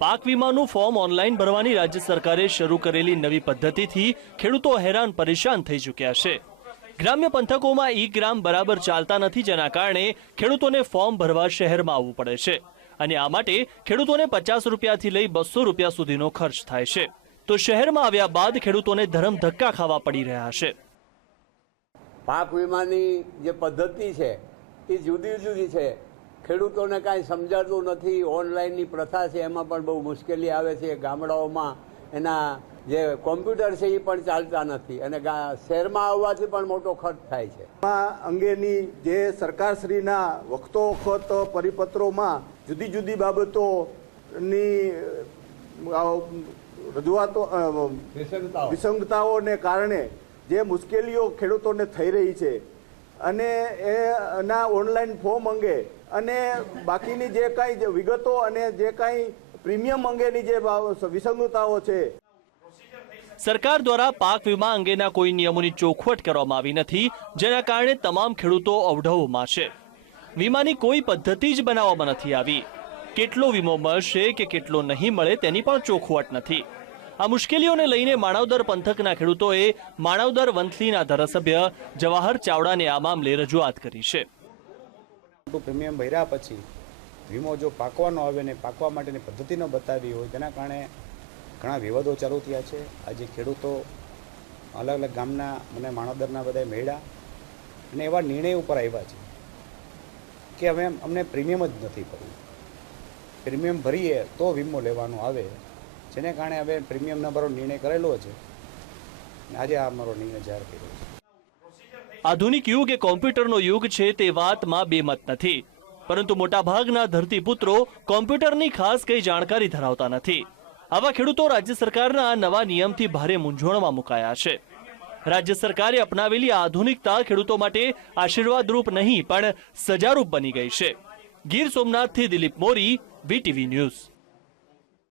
પાક વીમાનું form online ભરવાની રાજ્ય સરકારે શરૂ કરેલી નવી પદ્ધતિથી ખેડૂતો હેરાન પરેશાન થઈ ચૂક્યા છે. ગ્રામ્ય પંથકોમાં ઈ ગ્રામ બરાબર ચાલતા નથી જેના કારણે ખેડૂતોને ફોર્મ ભરવા શહેરમાં આવવું પડે છે. અને આ માટે ખેડૂતોને પચાસ રૂપિયાથી લઈ બસો રૂપિયા સુધીનો ખર્ચ થાય છે. તો શહેરમાં આવ્યા બાદ ખેડૂતોને ધરમ ધક્કા ખાવા પડી રહ્યા છે. પાક વીમાની જે પદ્ધતિ છે, એ જુદી જુદી છે. ખેડૂતોને કાંઈ સમજાતું નથી. ઓનલાઈનની પ્રથા છે એમાં પણ બહુ મુશ્કેલી આવે છે. ગામડાઓમાં એના જે કોમ્પ્યુટર છે એ પણ ચાલતા નથી. અને ગા- શહેરમાં આવવાથી પણ મોટો ખર્ચ થાય છે. આ અંગેની જે સરકારશ્રીના વખતો વખત પરિપત્રોમાં જુદી જુદી બાબતોની રજૂઆતો વિસંગતાઓને કારણે જે મુશ્કેલીઓ ખેડૂતોને થઈ રહી છે અને એના ઓનલાઈન ફોર્મ અંગે અને બાકીની જે કાંઈ વિગતો અને જે કાંઈ પ્રીમિયમ અંગેની જે વિસંગતાઓ છે. સરકાર દ્વારા પાક વીમા અંગેના કોઈ નિયમોની ચોખવટ કરવામાં આવી નથી, જેના કારણે તમામ ખેડૂતો અવઢવમાં છે. વીમાની કોઈ પદ્ધતિ જ બનાવવામાં નથી આવી. કેટલો વીમો મળશે કે કેટલો નહીં મળે તેની પણ ચોખવટ નથી. આ મુશ્કેલીઓને લઈને માણાવદર પંથકના ખેડૂતોએ માણાવદર વંથલીના ધારાસભ્ય જવાહર ચાવડાને આ મામલે રજૂઆત કરી છે. મોટું પ્રીમિયમ ભર્યા પછી વીમો જો પાકવાનો આવે ને પાકવા માટેની પદ્ધતિ ન બતાવી હોય, તેના કારણે ઘણા વિવાદો ચાલુ થયા છે. આજે ખેડૂતો અલગ અલગ ગામના મને માણોદરના બધા મેળા અને એવા નિર્ણય ઉપર આવ્યા છે કે હવે અમને પ્રીમિયમ જ નથી ભરવું. પ્રીમિયમ ભરીએ તો વીમો લેવાનો આવે, જેને કારણે હવે પ્રીમિયમ ન ભરવાનો નિર્ણય કરેલો છે. અને આજે આ અમારો નિર્ણય જાહેર કર્યો છે. આધુનિક યુગ એ કોમ્પ્યુટરનો યુગ છે તે વાતમાં બેમત નથી. પરંતુ મોટાભાગના ધરતીપુત્રો કોમ્પ્યુટરની ખાસ કઈ જાણકારી ધરાવતા નથી. આવા ખેડૂતો રાજ્ય સરકારના આ નવા નિયમથી ભારે મૂંઝવણમાં મુકાયા છે. રાજ્ય સરકારે અપનાવેલી આધુનિકતા ખેડૂતો માટે આશીર્વાદરૂપ નહીં, પણ સજારૂપ બની ગઈ છે. ગીર સોમનાથથી દિલીપ મોરી, વીટીવી ન્યૂઝ.